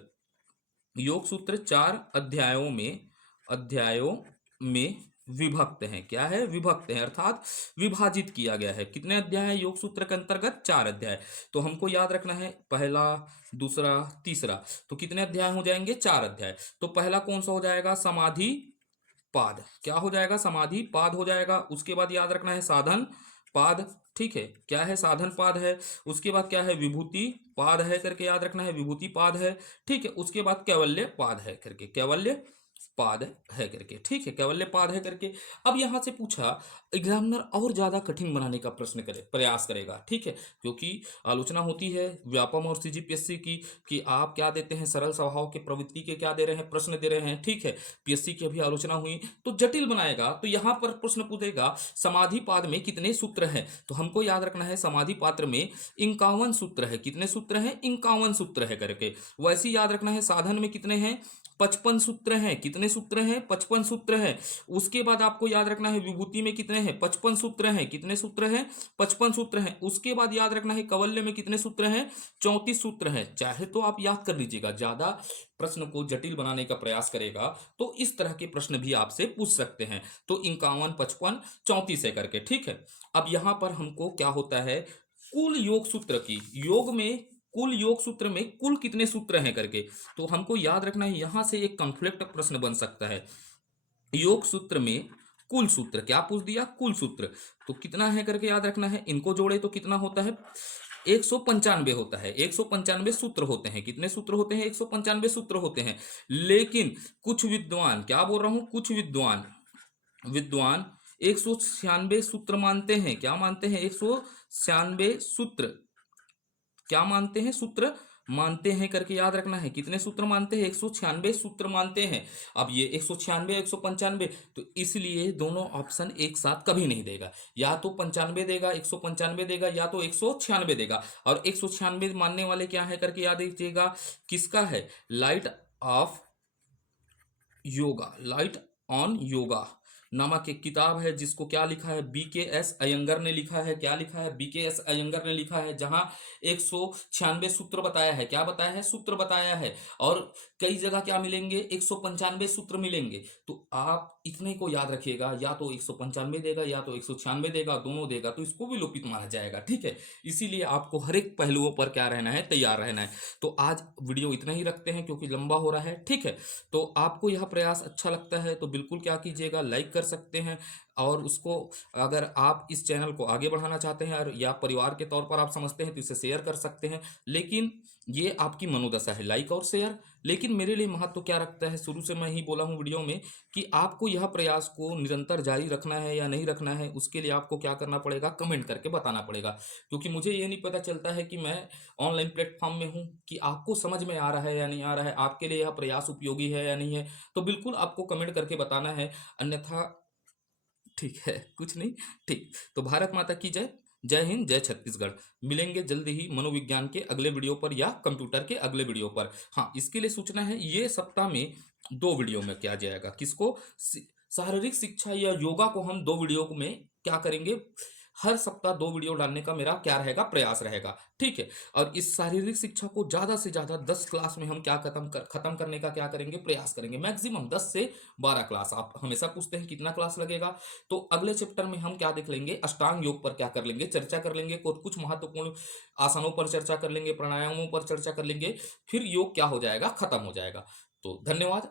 योग सूत्र 4 अध्यायों में, अध्यायों में विभक्त हैं। क्या है? विभक्त है, अर्थात विभाजित किया गया है। कितने अध्याय है योग सूत्र के अंतर्गत? 4 अध्याय। तो हमको याद रखना है, पहला, दूसरा, तीसरा, तो कितने अध्याय हो जाएंगे? 4 अध्याय। तो पहला कौन सा हो जाएगा? समाधि पाद। क्या हो जाएगा? समाधि पाद हो जाएगा। उसके बाद याद रखना है साधन पाद, ठीक है। क्या है? साधन पाद है। उसके बाद क्या है? विभूति पाद है करके याद रखना है, विभूति पाद है, ठीक है। उसके बाद कैवल्य पाद है करके, कैवल्य पाद है करके, ठीक है, कैवल्य पाद है करके। अब यहां से पूछा, एग्जामिनर और ज्यादा कठिन बनाने का प्रश्न करे, प्रयास करेगा, ठीक है, क्योंकि आलोचना होती है व्यापम और सीजीपीएससी की कि आप क्या देते हैं, सरल स्वभाव के प्रवृत्ति के क्या दे रहे हैं, प्रश्न दे रहे हैं, ठीक है। पीएससी की अभी आलोचना हुई तो जटिल बनाएगा। तो यहां पर प्रश्न पूछेगा समाधि पाद में कितने सूत्र हैं? तो हमको याद रखना है समाधि पात्र में 51 सूत्र है। कितने सूत्र हैं? 51 सूत्र है करके। वैसे याद रखना है साधन में कितने हैं? 55 सूत्र हैं। कितने सूत्र हैं? 55 सूत्र हैं। उसके बाद आपको याद रखना है विभूति में कितने हैं? 55 सूत्र हैं। कितने सूत्र हैं? 55 सूत्र हैं। उसके बाद याद रखना है कवल्य में कितने सूत्र हैं? 34 सूत्र हैं। चाहे तो आप याद कर लीजिएगा, ज्यादा प्रश्न को जटिल बनाने का प्रयास करेगा तो इस तरह के प्रश्न भी आपसे पूछ सकते हैं। तो 51, 55, 34 है करके, ठीक है। अब यहां पर हमको क्या होता है, कुल योग सूत्र की, योग में कुल योग सूत्र में कुल कितने सूत्र हैं करके, तो हमको याद रखना है। यहां से एक कॉन्फ्लिक्ट प्रश्न बन सकता है। योग सूत्र में कुल सूत्र, क्या पूछ दिया, कुल सूत्र। तो कितना है करके याद रखना है, इनको जोड़े तो कितना होता है, 195 होता है। 195 सूत्र होते हैं। कितने सूत्र होते हैं, 195 सूत्र होते हैं। लेकिन कुछ विद्वान, क्या बोल रहा हूं, कुछ विद्वान विद्वान 196 सूत्र मानते हैं। क्या मानते हैं, 196 सूत्र, क्या मानते हैं, सूत्र मानते हैं करके याद रखना है। कितने सूत्र मानते हैं, 196 सूत्र मानते हैं। अब ये 196 195, तो इसलिए दोनों ऑप्शन एक साथ कभी नहीं देगा, या तो 95 देगा, 195 देगा, या तो 196 देगा। और 196 मानने वाले क्या है करके याद रखिएगा, किसका है, light of yoga, light on yoga नामक एक किताब है, जिसको क्या लिखा है, BKS अयंगर ने लिखा है। क्या लिखा है, BKS अयंगर ने लिखा है, जहां 196 सूत्र बताया है। क्या बताया है, सूत्र बताया है। और कई जगह क्या मिलेंगे, 195 सूत्र मिलेंगे। तो आप इतने को याद रखिएगा, या तो 195 देगा, या तो 196 देगा, दोनों देगा तो इसको भी लोपित माना जाएगा। ठीक है, इसीलिए आपको हर एक पहलुओं पर क्या रहना है, तैयार रहना है। तो आज वीडियो इतना ही रखते हैं, क्योंकि लंबा हो रहा है। ठीक है, तो आपको यह प्रयास अच्छा लगता है तो बिल्कुल क्या कीजिएगा, लाइक कर सकते हैं। और उसको, अगर आप इस चैनल को आगे बढ़ाना चाहते हैं और या परिवार के तौर पर आप समझते हैं, तो इसे शेयर कर सकते हैं। लेकिन ये आपकी मनोदशा है, लाइक और शेयर। लेकिन मेरे लिए महत्व क्या रखता है, शुरू से मैं ही बोला हूँ वीडियो में, कि आपको यह प्रयास को निरंतर जारी रखना है या नहीं रखना है, उसके लिए आपको क्या करना पड़ेगा, कमेंट करके बताना पड़ेगा। क्योंकि मुझे ये नहीं पता चलता है कि मैं ऑनलाइन प्लेटफॉर्म में हूँ, कि आपको समझ में आ रहा है या नहीं आ रहा है, आपके लिए यह प्रयास उपयोगी है या नहीं है। तो बिल्कुल आपको कमेंट करके बताना है, अन्यथा ठीक है, कुछ नहीं। ठीक, तो भारत माता की जय। जय हिंद, जय छत्तीसगढ़। मिलेंगे जल्दी ही मनोविज्ञान के अगले वीडियो पर या कंप्यूटर के अगले वीडियो पर। हाँ, इसके लिए सूचना है, ये सप्ताह में 2 वीडियो में किया जाएगा। किसको, शारीरिक शिक्षा या योगा को हम 2 वीडियो में क्या करेंगे, हर सप्ताह 2 वीडियो डालने का मेरा क्या रहेगा, प्रयास रहेगा। ठीक है, और इस शारीरिक शिक्षा को ज्यादा से ज्यादा 10 क्लास में हम क्या खत्म करने का क्या करेंगे, प्रयास करेंगे। मैक्सिमम 10 से 12 क्लास। आप हमेशा पूछते हैं कितना क्लास लगेगा, तो अगले चैप्टर में हम क्या देख लेंगे, अष्टांग योग पर क्या कर लेंगे, चर्चा कर लेंगे। कुछ महत्वपूर्ण आसनों पर चर्चा कर लेंगे, प्राणायामों पर चर्चा कर लेंगे। फिर योग क्या हो जाएगा, खत्म हो जाएगा। तो धन्यवाद।